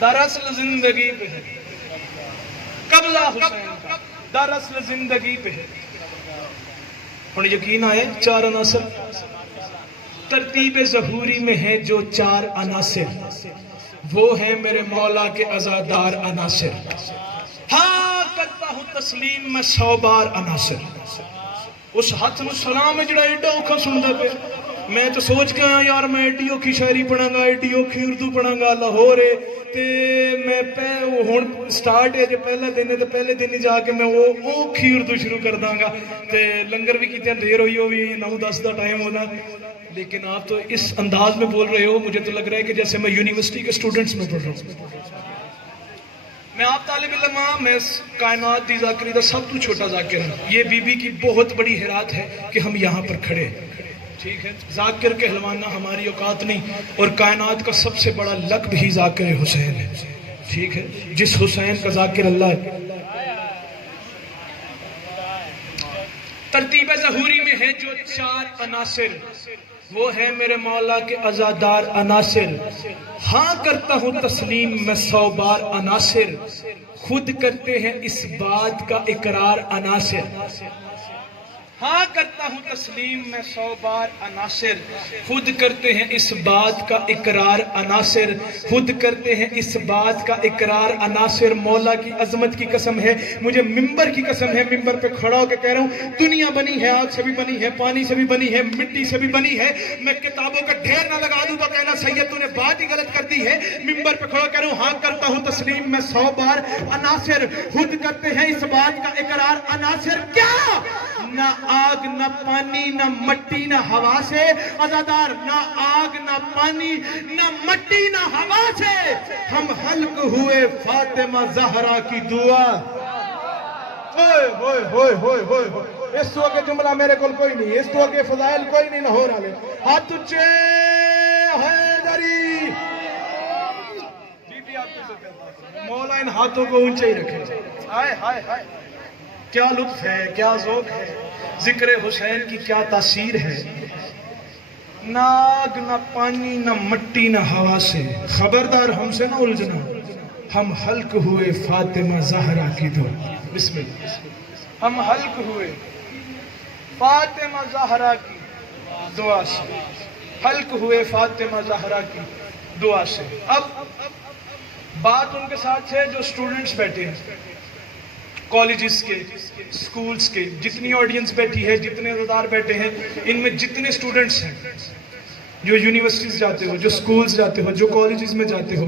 دراصل زندگی پہ ہے قبضہ حسین کا، دراصل زندگی پہ ہے۔ اور یقین آئے چار عناصر ترتیب ظہوری میں ہے جو چار عناصر، وہ ہیں میرے مولا کے عزادار عناصر۔ ہاں کرتا ہوں تسلیم میں 100 بار عناصر۔ اس ہاتھ میں سلام ہے جڑا ایڈا اوکھا سندا پہ، میں تو سوچ کے آیا یار میں ایڈی اوکھی شاعری پڑھاں گا، ایڈی اوکھی اردو پڑھاں گا، لاہور ہے تے میں ہن سٹارٹ ہے جو پہلا دن ہے تے پہلے دن ہی جا کے میں وہ اوکھی اردو شروع کر داں گا تے لنگر بھی کیتے دیر ہوئی ہوئی 9-10 دا ٹائم ہونا، لیکن آپ تو اس انداز میں بول رہے ہو مجھے تو لگ رہا ہے کہ جیسے میں یونیورسٹی کے سٹوڈنٹس میں پڑھ رہا ہوں۔ میں آپ طالب علم ہاں، میں کائنات دی ذاکری دا سب تو چھوٹا ذاکر ہوں۔ یہ بی بی کی بہت بڑی حیرات ہے کہ ہم یہاں پر کھڑے ہیں، ٹھیک ہے، ذاکر کہلوانا ہماری اوقات نہیں، اور کائنات کا سب سے بڑا لقب ہی ذاکر حسین ہے، ٹھیک ہے، جس حسین کا ذاکر اللہ ہے۔ ترتیب ظہوری میں ہے جو چار عناصر، وہ ہے میرے مولا کے عزادار عناصر۔ ہاں کرتا ہوں تسلیم میں 100 بار عناصر، خود کرتے ہیں اس بات کا اقرار عناصر۔ ہاں کرتا ہوں تسلیم میں 100 بار عناصر، خود کرتے ہیں اس بات کا اقرار عناصر، خود کرتے ہیں اس بات کا اقرار عناصر۔ مولا کی عظمت کی قسم ہے، مجھے ممبر کی قسم ہے، ممبر پہ کھڑا ہو کے کہہ رہا ہوں دنیا بنی ہے، آگ سے بھی بنی ہے، پانی سے بھی بنی ہے، مٹی سے بھی بنی ہے۔ میں کتابوں کا ڈھیر نہ لگا دوں تو کہنا سید تو نے بات ہی غلط کر دی ہے۔ ممبر پہ کھڑا کہہ رہا ہوں ہاں کرتا ہوں تسلیم میں 100 بار عناصر، خود کرتے ہیں اس بات کا اقرار عناصر۔ کیا نہ آگ نہ پانی نہ مٹی نہ ہوا سے، عزادار نہ آگ نہ پانی نہ مٹی نہ ہوا سے، ہم حلق ہوئے فاطمہ زہرا کی دعا۔ ہوئے ہوئے ہوئے ہوئے ہوئے، اس تو کے جملہ میرے کول کوئی نہیں، اس تو کے فضائل کوئی نہیں، نہ ہو رہا لے ہاتھ اچھے حیدری۔ مولا ان ہاتھوں کو اونچے ہی رکھے۔ ہائے ہائے ہائے، کیا لطف ہے، کیا ذوق ہے، ذکر حسین کی کیا تاثیر ہے۔ نہ آگ نہ پانی نہ مٹی نہ ہوا سے، خبردار ہم سے نہ الجھنا، ہم حلق ہوئے فاطمہ زہرا کی دعا۔ بسم اللہ، ہم حلق ہوئے فاطمہ زہرا کی دعا سے، حلق ہوئے فاطمہ زہرا کی دعا سے۔ اب بات ان کے ساتھ ہے جو سٹوڈنٹس بیٹھے ہیں، کالجز کے، سکولز کے، جتنی آڈینس بیٹھی ہے، جتنے عزادار بیٹھے ہیں، ان میں جتنے سٹوڈنٹس ہیں جو یونیورسٹیز جاتے ہو، جو سکولز جاتے ہو، جو کالجز میں جاتے ہو،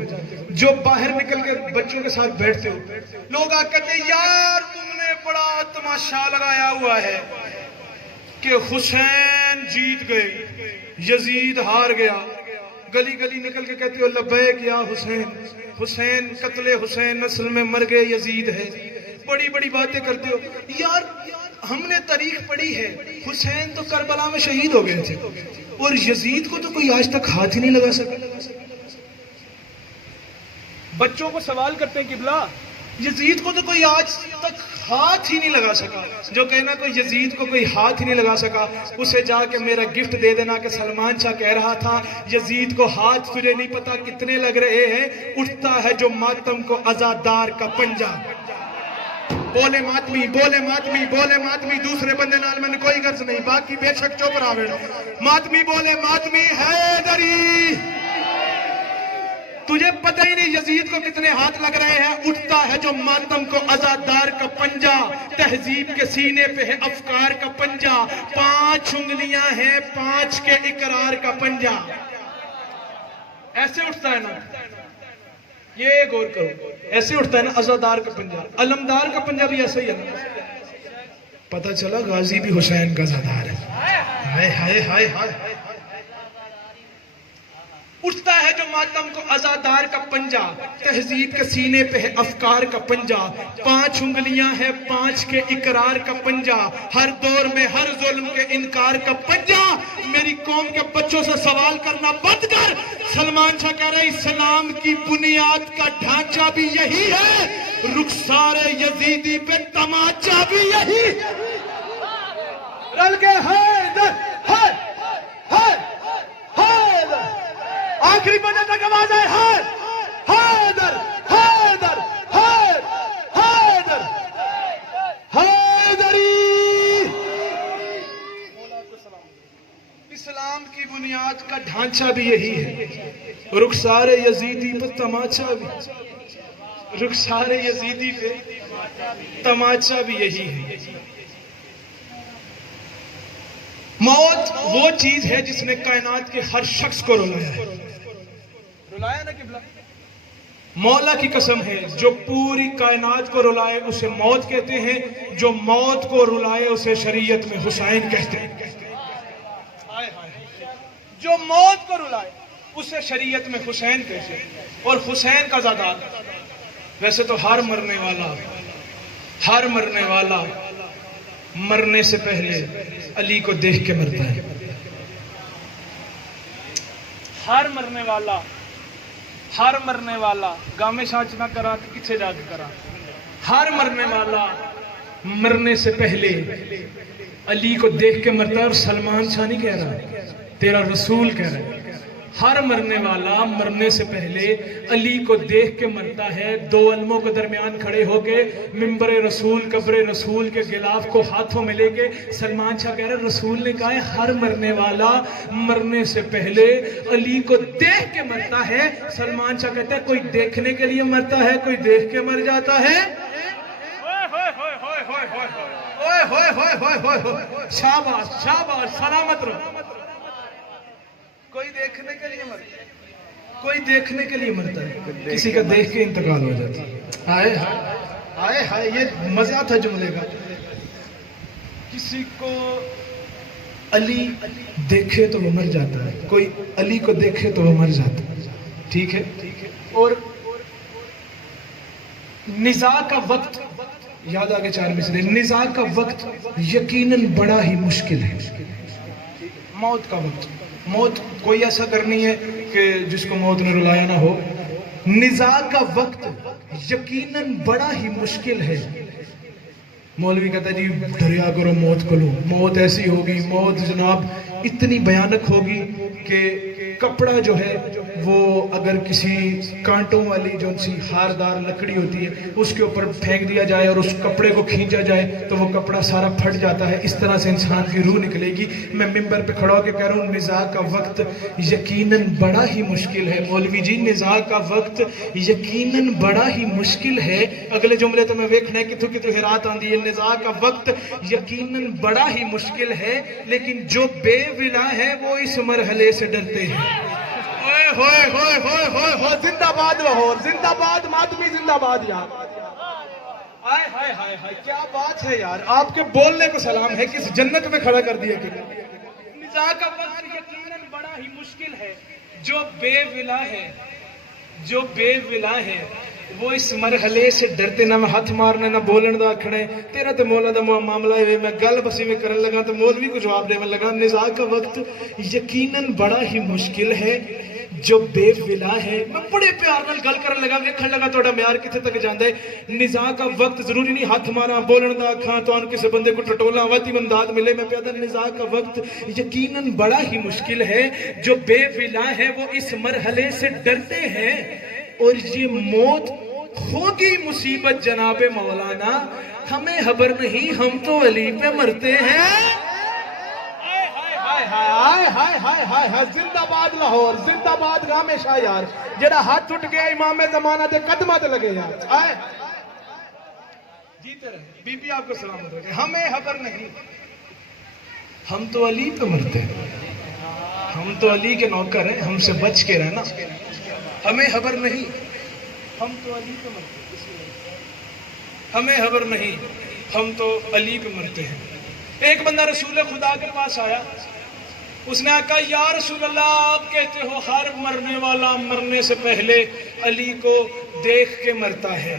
جو باہر نکل کے بچوں کے ساتھ بیٹھتے ہو، لوگ آ کہتے ہیں یار تم نے بڑا تماشا لگایا ہوا ہے کہ حسین جیت گئے، یزید ہار گیا۔ گلی گلی نکل کے کہتے ہو لبیک یا حسین، حسین قتل حسین نسل میں مر گئے یزید ہے، بڑی بڑی باتیں کرتے ہو۔ یار ہم نے تاریخ پڑھی ہے، حسین تو کربلا میں شہید ہو گئے تھے اور یزید کو تو کوئی آج تک ہاتھ ہی نہیں لگا سکا۔ بچوں کو سوال کرتے ہیں قبلہ یزید کو تو کوئی آج تک ہاتھ ہی نہیں لگا سکا، جو کہنا کوئی یزید کو کوئی ہاتھ ہی نہیں لگا سکا، اسے جا کے میرا گفٹ دے دینا کہ سلمان شاہ کہہ رہا تھا یزید کو ہاتھ تجھے نہیں پتا کتنے لگ رہے ہیں، اٹھتا ہے جو ماتم کو عزادار کا پنجہ۔ بولے ماتمی بولے ماتمی بولے ماتمی، دوسرے بندے نال میں کوئی غرض نہیں، باقی بے شک چپ رہا۔ ماتمی بولے ماتمی حیدری، تجھے پتہ ہی نہیں یزید کو کتنے ہاتھ لگ رہے ہیں، اٹھتا ہے جو ماتم کو عزادار کا پنجہ، تہذیب کے سینے پہ ہے افکار کا پنجہ، 5 انگلیاں ہیں 5 کے اقرار کا پنجہ۔ ایسے اٹھتا ہے نا، یہ غور کرو، ایسے اٹھتا ہے نا عزادار کا پنجہ۔ علمدار کا پنجہ بھی ایسا ہی ہے نا، پتہ چلا غازی بھی حسین کا عزادار ہے۔ ہائے ہائے ہائے ہائے، اٹھتا ہے جو ماتم کو عزادار کا پنجہ، تہذیب کے سینے پہ ہے افکار کا پنجہ، 5 انگلیاں ہے 5 کے اقرار کا پنجہ، ہر دور میں ہر ظلم کے انکار کا پنجہ۔ میری قوم کے بچوں سے سوال کرنا بند کر، سلمان شاہ کہہ رہے اسلام کی بنیاد کا ڈھانچہ بھی یہی ہے، رخسار یزیدی پہ تماچا بھی یہی۔ رل کے حیدر حیدر، آخری بندے تک آواز ہے حیدر اسلام کی بنیاد کا ڈھانچہ بھی یہی ہے. رخسار یزیدی پہ تماچا بھی، رخسار یزیدی پہ تماچا بھی یہی ہے. موت وہ چیز ہے جس نے کائنات کے ہر شخص کو رلایا ہے. رلایا نا قبلہ؟ مولا کی قسم ہے جو پوری کائنات کو رلائے اسے موت کہتے ہیں، جو موت کو رلائے اسے شریعت میں حسین کہتے ہیں. جو موت کو رلائے اسے شریعت میں حسین کہتے ہیں. اور حسین کا زادہ، ویسے تو ہر مرنے والا مرنے سے پہلے علی کو دیکھ کے مرتا ہے. ہر مرنے والا گامے شاچ نہ کرا کہ کچھے جا کے کرا. ہر مرنے والا مرنے سے پہلے علی کو دیکھ کے مرتا ہے. اور سلمان شاہ نہیں کہہ رہا، تیرا رسول کہہ رہا ہے. ہر مرنے والا مرنے سے پہلے علی کو دیکھ کے مرتا ہے. دو علموں کے درمیان کھڑے ہو کے منبر رسول، قبر رسول کے غلاف کو ہاتھوں میں لے کے سلمان شاہ کہہ رہے رسول نے کہا ہے ہر مرنے والا مرنے سے پہلے علی کو دیکھ کے مرتا ہے. سلمان شاہ کہتا ہے کوئی دیکھنے کے لیے مرتا ہے، کوئی دیکھ کے مر جاتا ہے. شاباش شاباش، سلامت رہو. کوئی دیکھنے کے لیے مرتا ہے، کوئی دیکھنے کے لیے مرتا ہے، کسی کا دیکھ کے انتقال ہو جاتا ہے. ہائے ہائے ہائے، یہ مزہ تھا جملے کا. کسی کو علی دیکھے تو وہ مر جاتا ہے، کوئی علی کو دیکھے تو وہ مر جاتا ہے. ٹھیک ہے. اور نزاع کا وقت یاد آگے 4 مصرے. نزاع کا وقت یقیناً بڑا ہی مشکل ہے. موت کا وقت، موت کوئی ایسا کرنی ہے کہ جس کو موت نے رلایا نہ ہو. نزاع کا وقت یقیناً بڑا ہی مشکل ہے. مولوی کہتا ہے جی دریا کرو موت کو لو. موت ایسی ہوگی، موت جناب اتنی بھیانک ہوگی کہ کپڑا جو ہے وہ اگر کسی کانٹوں والی جو سی ہاردار لکڑی ہوتی ہے اس کے اوپر پھینک دیا جائے اور اس کپڑے کو کھینچا جائے تو وہ کپڑا سارا پھٹ جاتا ہے. اس طرح سے انسان کی روح نکلے گی. میں ممبر پہ کھڑا ہو کے کہہ رہا ہوں نزاع کا وقت یقیناً بڑا ہی مشکل ہے. مولوی جی نزاع کا وقت یقیناً بڑا ہی مشکل ہے. اگلے جملے تو میں ویکھنا ہے کتھو کتھو حیرات آندی ہے. نزاع کا وقت یقیناً بڑا ہی مشکل ہے، لیکن جو بے ولا ہے وہ اس مرحلے سے ڈرتے ہیں. ہوئے ہوئے ہوئے ہوئے ہوئے، زندہ باد لاہور، زندہ باد ماتمی، زندہ باد یار. آئے ہائے ہائے ہائے، کیا بات ہے یار. آپ کے بولنے کو سلام ہے، کس جنت میں کھڑا کر دیا. نزاع کا وقت یقیناً بڑا ہی مشکل ہے. جو بے ولا ہے وہ اس مرحلے سے ڈرتے. نہ ہاتھ مارنے نہ بولن دا کھڑے. تیرا تے مولا دا معاملہ ہے. میں گل بسی میں کرن لگا تو مولوی کو جواب دے لگا. نزاع کا وقت یقیناً بڑا ہی مشکل ہے. جو بے ولا ہے، میں بڑے پیار نال گل کرن لگا، ویکھن لگا تہاڈا معیار کتھے تک جاندا ہے. نزاع کا وقت ضروری نہیں ہاتھ مارا بولن دا کھاں تو کسی بندے کو ٹٹولا واتی امداد ملے. میں پیدا نزاع کا وقت یقیناً بڑا ہی مشکل ہے. جو بے ولا ہے وہ اس مرحلے سے ڈرتے ہیں. اور یہ موت ہوگی مصیبت جناب مولانا، ہمیں خبر نہیں، ہم تو علی پہ مرتے ہیں. ہائے ہائے ہائے ہائے ہائے، زندہ باد لاہور، زندہ باد گامے شاہ یار. جڑا ہاتھ ٹوٹ گیا امام زمانہ دے قدمہ تے لگے یار. آئے جیتے رہے، بی بی آپ کو سلامت رکھے. ہمیں خبر نہیں، ہم تو علی پہ مرتے ہیں. ہم تو علی کے نوکر ہیں، ہم سے بچ کے رہنا. ہمیں خبر نہیں، ہم تو علی پہ مرتے ہیں. ہمیں خبر نہیں، ہم تو علی پہ مرتے ہیں. ایک بندہ رسول خدا کے پاس آیا. اس نے کہا یا رسول اللہ، آپ کہتے ہو ہر مرنے والا مرنے سے پہلے علی کو دیکھ کے مرتا ہے.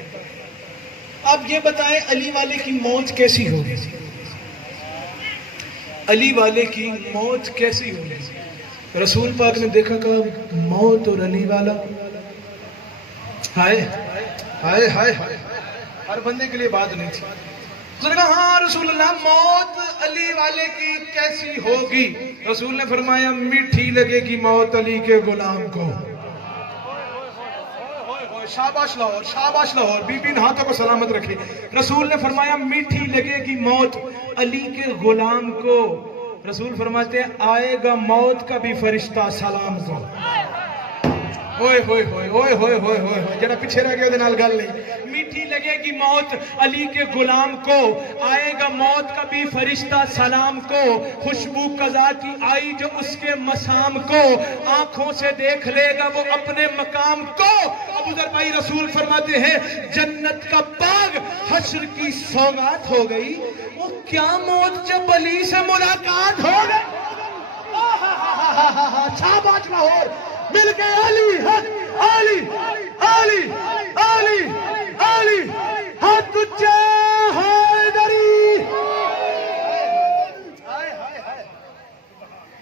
آپ یہ بتائیں علی والے کی موت کیسی ہوگی؟ علی والے کی موت کیسی ہوگی؟ رسول پاک نے دیکھا کہ موت اور علی والا، ہائے ہائے ہائے ہائے، ہر بندے کے لیے بات نہیں تھی. اس نے کہا ہاں رسول اللہ، موت علی والے کی کیسی ہوگی؟ رسول نے فرمایا میٹھی لگے گی موت علی کے غلام کو. شاباش لاہور، شاباش لاہور. بی بی ہاتھوں کو سلامت رکھے. رسول نے فرمایا میٹھی لگے گی موت علی کے غلام کو. رسول فرماتے ہیں آئے گا موت کا بھی فرشتہ سلام کو. ہوئے ہوئے ہوئے ہوئے ہوئے ہوئے ہوئے جڑا پیچھے رہ گیا دے نال گل نہیں. میٹھی لگے گی موت علی کے غلام کو, آئے گا موت کا بھی فرشتہ سلام کو, خوشبو قضا کی آئی جو اس کے مسام کو, آنکھوں سے دیکھ لے گا وہ اپنے مقام کو. ابو ذر بھائی رسول فرماتے ہیں جنت کا باغ حشر کی سوغات ہو گئی, وہ کیا موت جب علی سے ملاقات ہو گئی. شاباش لاہور مل کے علی حق علی علی علی علی حق اونچا حیدری.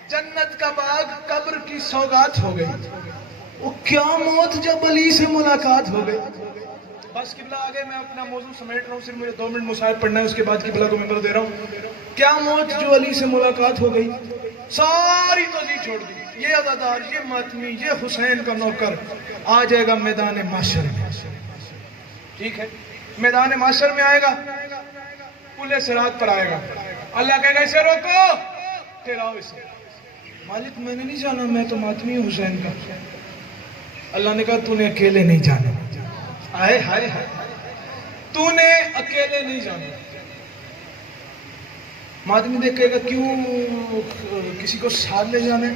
جنت کا باغ قبر کی سوغات ہو گئی, وہ کیا موت جب علی سے ملاقات ہو گئی. بس قبلہ آگے میں اپنا موضوع سمیٹ رہا ہوں, صرف مجھے 2 منٹ مصاحب پڑھنا ہے, اس کے بعد قبلہ کو ممبر دے رہا ہوں. کیا موت جو علی سے ملاقات ہو گئی, ساری توجیہ چھوڑ دی. یہ عزادار, یہ ماتمی, یہ حسین کا نوکر آ جائے گا میدان معاشر میں. ٹھیک ہے, میدان معاشر میں آئے گا, پل صراط پر آئے گا, اللہ کہے گا اسے روکو, ٹھہراؤ اسے. مالک میں نے نہیں جانا, میں تو ماتمی ہوں حسین کا. اللہ نے کہا تو نے اکیلے نہیں جانا. آئے ہائے ہائے, تو نے اکیلے نہیں جانا. ماتمی دیکھے گا کیوں کسی کو ساتھ لے جانے.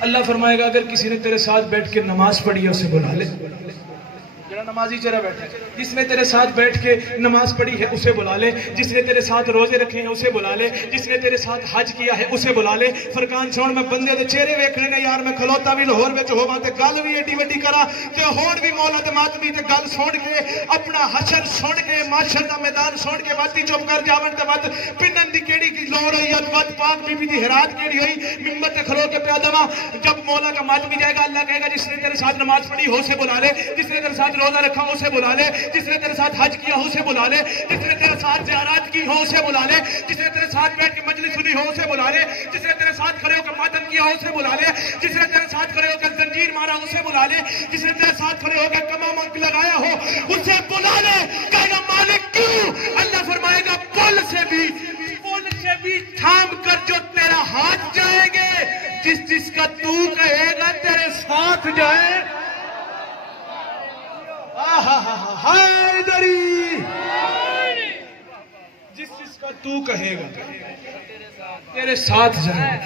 اللہ فرمائے گا اگر کسی نے تیرے ساتھ بیٹھ کے نماز پڑھی ہے اسے بلا لے. جڑا نمازی چرا بیٹھا ہے, جس نے تیرے ساتھ بیٹھ کے نماز پڑھی ہے اسے بلا لے. جس نے تیرے ساتھ روزے رکھے ہیں اسے بلا لے. جس نے تیرے ساتھ حج کیا ہے اسے بلا لے. فرقان چھوڑ میں بندے دے چہرے ویکھنے نے یار, میں کھلوتا بھی لاہور وچ ہوواں تے گل بھی ایڈی وڈی کرا تے ہون بھی مولا تے ماتمی تے گل سن کے اپنا حشر سن کے معاشر دا میدان سن کے واتی چپ کر جاون تے وت پنن دی کیڑی کی لوڑ ہوئی, وت پاک بی بی دی ہرات کیڑی ہوئی, منبر تے کھلو کے پیا دواں. جب مولا کا ماتمی جائے گا, اللہ کہے گا جس نے تیرے ساتھ نماز پڑھی ہو اسے بلا لے. جس نے تیرے ساتھ روزہ رکھا ہو اسے بلا لے. جس نے تیرے ساتھ حج کیا ہو اسے بلا لے. جس نے تیرے ساتھ زیارات کی ہو اسے بلا لے. جس نے تیرے ساتھ بیٹھ کے مجلس سنی ہو اسے بلا لے. جس نے تیرے ساتھ کھڑے ہو کے ماتم کیا ہو اسے بلا لے. جس نے تیرے ساتھ کھڑے ہو کے زنجیر مارا اسے بلا لے. جس نے تیرے ساتھ کھڑے ہو کے کمامہ لگایا ہو اسے بلا لے. کہے گا مالک کیوں؟ اللہ فرمائے گا پل سے بھی تھام کر جو تیرا ہاتھ جائیں گے, جس کا تو کہے گا تیرے ساتھ جائے. حیدری, جس کا تو کہے گا تیرے ساتھ جائے,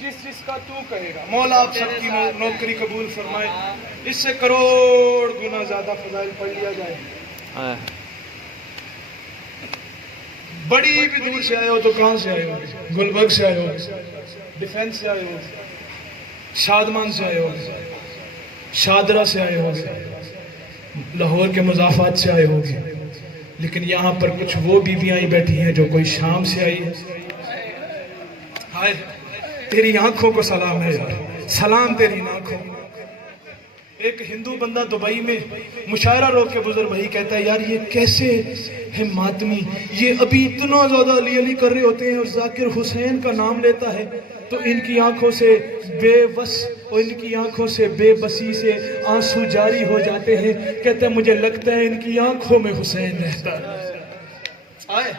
جس کا تو کہے گا. مولا آپ سب کی نوکری قبول فرمائے. اس سے کروڑ گنا زیادہ فضائل پڑھ لیا جائے. بڑی بھی دور سے آئے ہو تو کہاں سے آئے ہو, گلبرگ سے آئے ہو, ڈیفینس سے آئے ہو, شادمان سے آئے ہو, شادرہ سے آئے ہو, لاہور کے مضافات سے آئے ہو گے, لیکن یہاں پر کچھ وہ بیویاں ہی بیٹھی ہیں جو کوئی شام سے آئی ہے. ہائے تیری آنکھوں کو سلام ہے یار, سلام تیری آنکھوں. ایک ہندو بندہ دبئی میں مشاعرہ روک کے بزرگ بھائی کہتا ہے یار یہ کیسے ہے ماتمی, یہ ابھی اتنا زیادہ علی علی کر رہے ہوتے ہیں اور ذاکر حسین کا نام لیتا ہے تو ان کی آنکھوں سے بے بس اور ان کی آنکھوں سے بے بسی سے آنسو جاری ہو جاتے ہیں. کہتا ہے مجھے لگتا ہے ان کی آنکھوں میں حسین رہتا ہے. آئے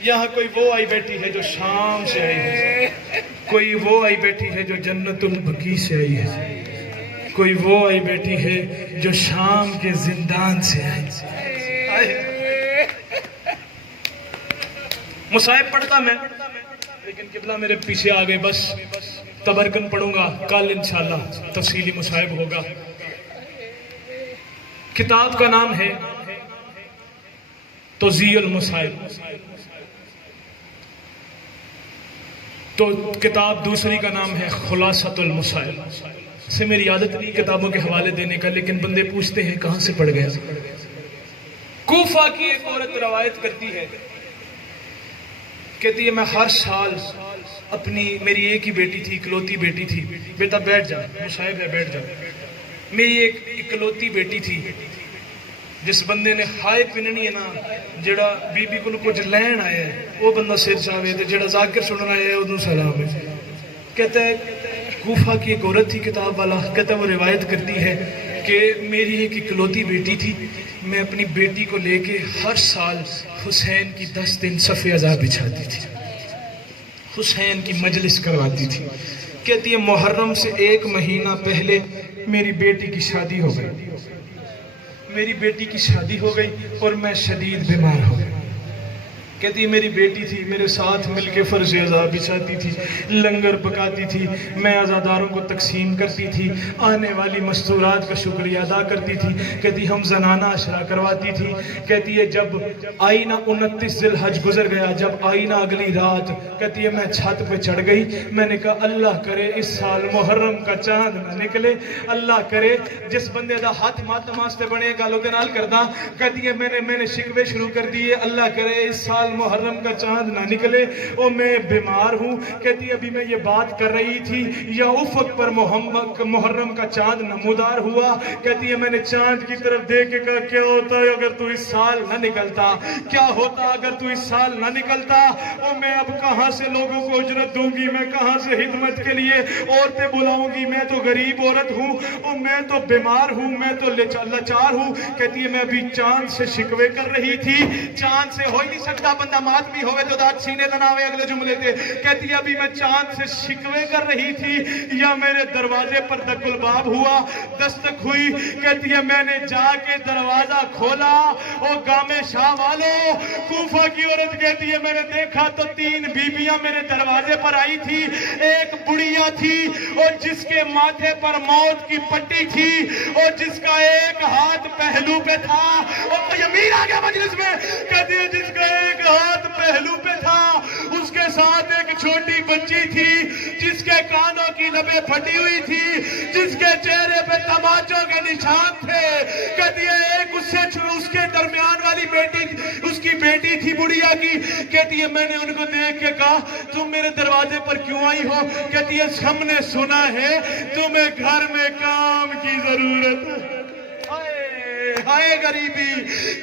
یہاں کوئی وہ آئی بیٹھی ہے جو شام سے آئی ہے, کوئی وہ آئی بیٹھی ہے جو جنت البقیع سے آئی ہے, کوئی وہ آئی بیٹھی ہے جو شام کے زندان سے آئی. مصائب پڑھتا میں, لیکن قبلہ میرے پیچھے آگے, بس تبرکن پڑھوں گا, کل انشاءاللہ تفصیلی مصائب ہوگا. کتاب کا نام ہے توضیح المصائب, تو کتاب دوسری کا نام ہے خلاصۃ المصائب. سے میری عادت نہیں کتابوں کے حوالے دینے کا, لیکن بندے پوچھتے ہیں کہاں سے پڑھ گیا. کوفہ کی ایک عورت روایت کرتی ہے, کہتی ہے میں ہر سال اپنی, میری ایک ہی بیٹی تھی, اکلوتی بیٹی تھی, بیٹا بیٹھ جا, مصائب ہے بیٹھ جا, میری ایک اکلوتی بیٹی تھی, جس بندے نے ہائے پننی ہے نا, جڑا بی بی کو کچھ لین آیا ہے وہ بندہ سر چاہے تے جڑا ذاکر سننا آیا ہے انہوں سلام ہے. کہتا ہے کوفہ کی ایک عورت تھی کتاب والا, کہتا ہے وہ روایت کرتی ہے کہ میری ایک اکلوتی بیٹی تھی, میں اپنی بیٹی کو لے کے ہر سال حسین کی 10 دن صف عزا بچھاتی تھی. حسین کی مجلس کرواتی تھی. کہتی ہے محرم سے 1 مہینہ پہلے میری بیٹی کی شادی ہو گئی. میری بیٹی کی شادی ہو گئی اور میں شدید بیمار ہو گئی. کہتی ہے میری بیٹی تھی، میرے ساتھ مل کے فرض عزا بچھاتی تھی، لنگر پکاتی تھی، میں عزاداروں کو تقسیم کرتی تھی، آنے والی مستورات کا شکریہ ادا کرتی تھی. کہتی ہم زنانہ عشرہ کرواتی تھی. کہتی ہے جب آئی نا 29 ذی الحج گزر گیا، جب آئی نا اگلی رات، کہتی ہے میں چھت پہ چڑھ گئی. میں نے کہا اللہ کرے اس سال محرم کا چاند نہ نکلے، اللہ کرے جس بندے دا ہاتھ ماتم واسطے بنے گالوں دے نال کردہ. کہتی ہے میں نے شکوے شروع کر دیے، اللہ کرے اس سال محرم کا چاند نہ نکلے اور میں بیمار ہوں. کہتی ابھی میں یہ بات کر رہی تھی یا افق پر محرم کا چاند نمودار ہوا. کہتی ہے میں نے چاند کی طرف دیکھ کے کہا کیا ہوتا ہے اگر تو اس سال نہ نکلتا، کیا ہوتا اگر تو اس سال نہ نکلتا، اور میں اب کہاں سے لوگوں کو اجرت دوں گی، میں کہاں سے خدمت کے لیے عورتیں بلاؤں گی، میں تو غریب عورت ہوں اور میں تو بیمار ہوں، میں تو لاچار ہوں. کہتی ہے میں ابھی چاند سے شکوے کر رہی تھی. چاند سے ہو ہی نہیں سکتا، بندہ مات بھی ہوئے تو داد سینے تناوے اگلے جملے تھے. کہتی ہے ابھی میں چاند سے شکوے کر رہی تھی یا میرے دروازے پر دق الباب ہوا، دستک ہوئی. کہتی ہے میں نے جا کے دروازہ کھولا اور گامے شاہ والوں، کوفہ کی عورت کہتی ہے میں نے دیکھا تو 3 بیویاں میرے دروازے پر آئی تھی. ایک بڑھیا تھی اور جس کے ماتھے پر موت کی پٹی تھی اور جس کا ایک ہاتھ پہلو پہ تھا. اور کوئی امیر آ گیا مجلس میں. کہتی ہے جس کا ایک ہاتھ پہلو پہ تھا، اس کے ساتھ ایک چھوٹی بچی تھی جس کے کانوں کی لبیں پھٹی ہوئی تھی، جس کے چہرے پہ تماچوں کے نشان تھے. کہتی ہے ایک اس کے درمیان والی بیٹی، اس کی بیٹی تھی بڑھیا کی. کہتی ہے میں نے ان کو دیکھ کے کہا تم میرے دروازے پر کیوں آئی ہو؟ کہتی ہے ہم نے سنا ہے تمہیں گھر میں کام کی ضرورت ہے. ہائے غریبی.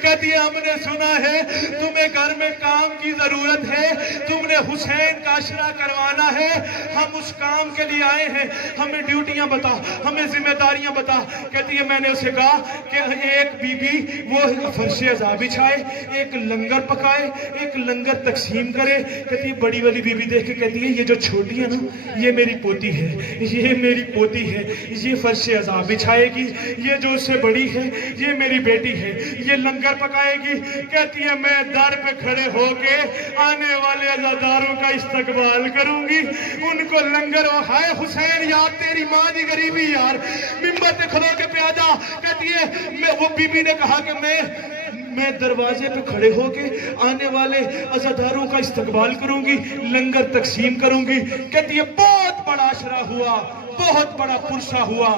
کہتی ہے ہم نے سنا ہے تمہیں گھر میں کام کی ضرورت ہے، تم نے حسین کا عشرہ کروانا ہے، ہم اس کام کے لیے آئے ہیں، ہمیں ڈیوٹیاں بتا، ہمیں ذمہ داریاں بتا. کہتی ہے میں نے اسے کہا کہ ایک بی بی وہ فرش عزا بچھائے، ایک لنگر پکائے، ایک لنگر تقسیم کرے. کہتی ہے بڑی والی بی بی دیکھ کے کہتی ہے یہ جو چھوٹی ہے نا یہ میری پوتی ہے، یہ میری پوتی ہے، یہ فرش عزا بچھائے گی. یہ جو اس سے بڑی ہے یہ میری بیٹی ہے، یہ لنگر پکائے گی. کہتی ہے میں در پہ کھڑے ہو کے آنے والے عزاداروں کا استقبال کروں گی، ان کو لنگر. ہائے حسین یار تیری ماں دی غریبی یار، ممبر پہ کھڑو کے پہ آجا. کہتی ہے وہ بی بی نے کہا کہ میں دروازے پہ کھڑے ہو کے آنے والے عزاداروں کا استقبال کروں گی، لنگر تقسیم کروں گی. کہتی ہے بہت بڑا عشرہ ہوا، بہت بڑا پرسہ ہوا.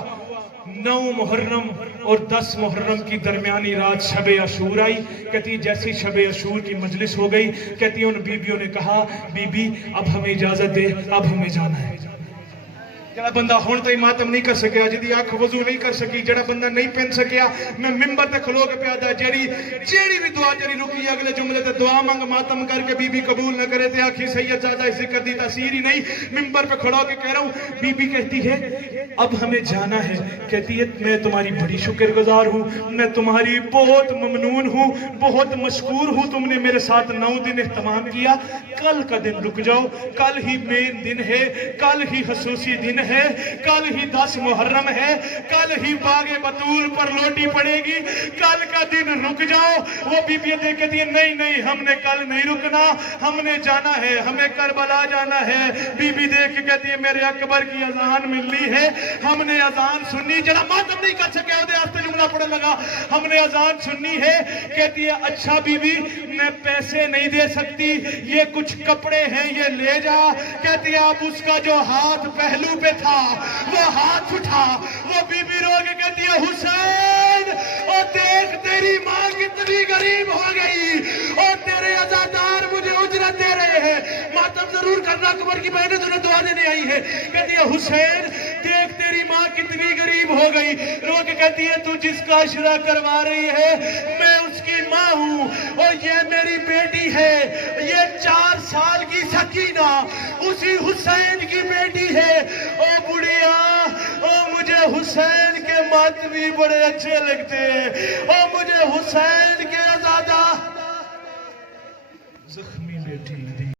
9 محرم اور 10 محرم کی درمیانی رات شب عاشور آئی. کہتی جیسی شب عاشور کی مجلس ہو گئی، کہتی ان بیویوں نے کہا بی بی اب ہمیں اجازت دے، اب ہمیں جانا ہے. جڑا بندہ ہون تائی ماتم نہیں کر سکیا، جدی آنکھ وضو نہیں کر سکی، جڑا بندہ نہیں پہن سکیا، میں ممبر تے کھلو کے پیادا جیڑی بھی دعا جری رکی اگلے جملے تے دعا مانگ ماتم کر کے بی بی قبول نہ کرے تے آکھی سید زیادہ ذکر دی تاثیر ہی نہیں. ممبر پہ کھڑو کے کہہ رہا ہوں. بی بی کہتی ہے اب ہمیں جانا ہے. کہتی ہے میں تمہاری بڑی شکر گزار ہوں، میں تمہاری بہت ممنون ہوں، بہت مشکور ہوں، تم نے میرے ساتھ 9 دن اہتمام کیا. کل کا دن رک جاؤ، کل ہی مین دن ہے، کل ہی خصوصی دن ہے، کل ہی 10 محرم ہے، کل ہی باغ بطول پر لوٹی پڑے گی، کل کا دن رک جاؤ. وہ بی بی کہتی ہے نہیں ہم نے کل نہیں رکنا، ہم نے جانا ہے، ہمیں کربلا جانا ہے. بی بی دیکھ کے کہتی ہے میرے اکبر کی اذان ملنی ہے، ہم نے اذان سننی. جڑا ماتم نہیں کر سکے وہ آستے جملہ پڑھنے لگا ہم نے اذان سننی ہے. کہتی ہے اچھا بی بی میں پیسے نہیں دے سکتی، یہ کچھ کپڑے ہیں یہ لے جا. کہتی ہے اب اس کا جو ہاتھ پہلو پہ تھا وہ ہاتھ اٹھا. وہ بی بی رو کے کہتی ہے حسین اور دیکھ تیری ماں کتنی غریب ہو گئی اور تیرے عزادار مجھے اجرت دے رہے ہیں. ماتم ضرور کرنا، اکبر کی بہنیں تمہیں دعا دینے آئی ہے. کہتی ہے حسین دیکھ تیری ماں کتنی غریب ہو گئی. رو کے کہتی ہے تو جس کا عشرہ کروا رہی ہے میں اس کی ماں ہوں اور یہ میری بیٹی ہے، یہ 4 سال کی سکینہ اسی حسین کی بیٹی ہے. او بڑھیا او مجھے حسین کے ماتمی بڑے اچھے لگتے ہیں، او مجھے حسین کے زیادہ زخمی بیٹی